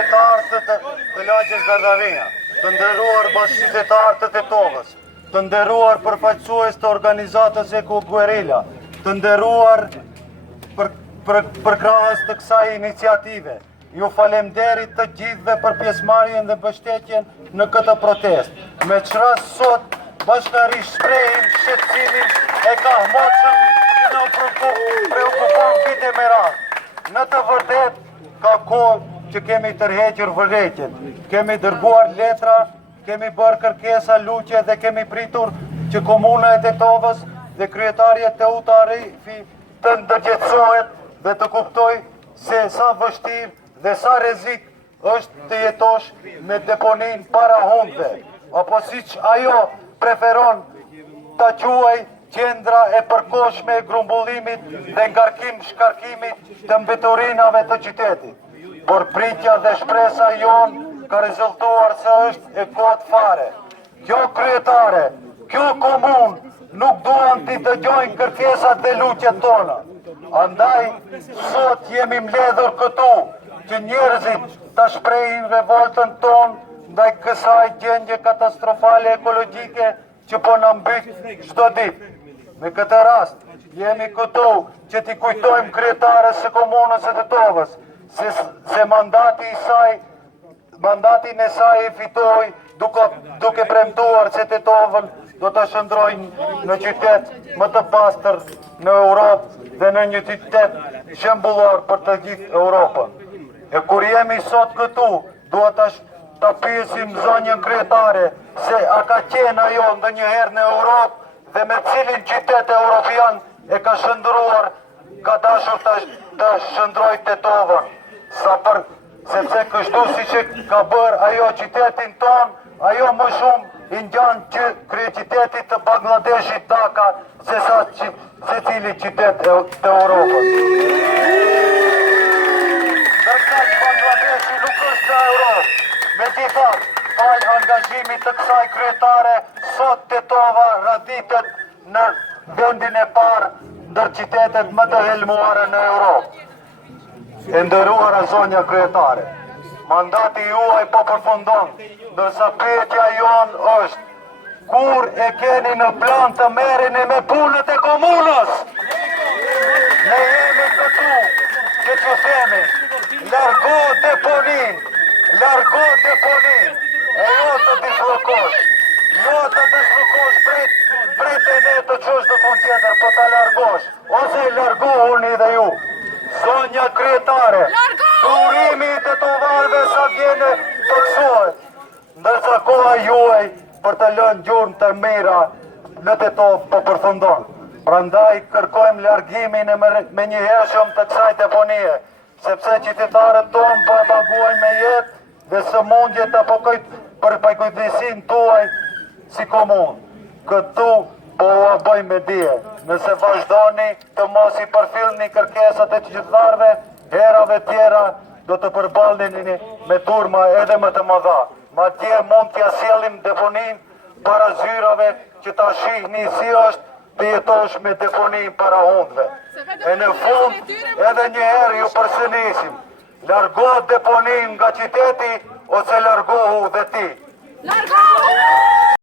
qytetarët të lagjes Gardavina, të nderuar bashkëqytetarë të Tetovës, të nderuar përfaqësues të organizatës Eko Guerilla, të nderuar përkrahës të kësaj iniciative, ju falemderit të gjithëve për pjesëmarrjen dhe mbështetjen në këtë protestë. Me qëra sot bashkërisht shprehim shqetësimin e kahmoqëm që na preokupon vite me radhë. Në të vërtet, ka kohë që kemi tërhequr vërejtjen, kemi dërguar letra, kemi bërë kërkesa luqe dhe kemi pritur që komuna e Tetovës dhe kryetarja Teuta Arifi të ndërgjetësohet dhe të kuptoj se sa vështirë dhe sa rrezik është të jetosh me deponin para hundëve, apo siç ajo preferon ta quaj qendra e përkohshme e grumbullimit dhe shkarkimit të mbeturinave të qytetit. Por pritja dhe shpresa jonë ka rezultuar se është e kot fare. Kjo kryetare, kjo komunë nuk duan t'i dëgjojnë kërkesat dhe luqet tona. Andaj, sot jemi mbledhur këtu që njerëzit ta shprehin revoltën tonë ndaj kësaj gjendje katastrofale ekologjike që po na mbyt çdo ditë. Me këtë rast, jemi këtu që t'i kujtojmë kryetares së komunës së Tetovës se mandatin e saj e fitoi duke premtuar se Tetovën do të shndrojnë në qytet më të pastër në Europë dhe në një qytet shembullor për të gjithë Europën. E kur jemi sot këtu, duhet ta pyesim zonjën kryetare se a ka qenë ajo ndonjëherë në Europë dhe me cilin qytet europian e ka shndruar, ka dashur të shndroj Tetovën. Sepse kështu si që ka bërë ajo qytetin ton, ajo më shumë i ngjan që kryeqytetit të Bangladeshit Dhaka se cili qytet të Europës. Ndërsa që Bangladeshi nuk është në Europë, megjithatë, fal angazhimit të kësaj kryetare, sot Tetova raditet në vendin e parë ndër qytetet më të helmuara në Europë. E nderuara zonja kryetare, mandati juaj po përfundon, ndërsa pyetja jonë është: kur e keni në plan të merreni me punët e komunës? Ne jemi këtu që t'ju themi, largo deponin, e jo të dislokosh, prit e ne të qosh në fund tjetër, po ta largosh, ose largohuni dhe ju. Zonja kryetare, durimi i tetovarëve sa vjene përksohet, ndërsa koha juaj për të lënë gjurmë të mira në Tetovë po përfundon. Prandaj kërkojmë largimin e menjëhershëm të kësaj deponie, sepse qytetarët tonë po e paguajnë me jetë dhe sëmundjet apo për pajkujdesin tuaj si komunë. Këtu po ua bëjmë me dije. Nëse vazhdoni të mos i përfillni kërkesat e qytetarëve, herave tjera do të përballeni me turma edhe më të mëdha. Madje mund t'ja sjellim deponin para zyrave që ta shihni si është të jetosh me deponin para hundëve. E në fund, edhe një herë ju përsërisim, largo deponin nga qyteti ose largohu dhe ti. Largohu!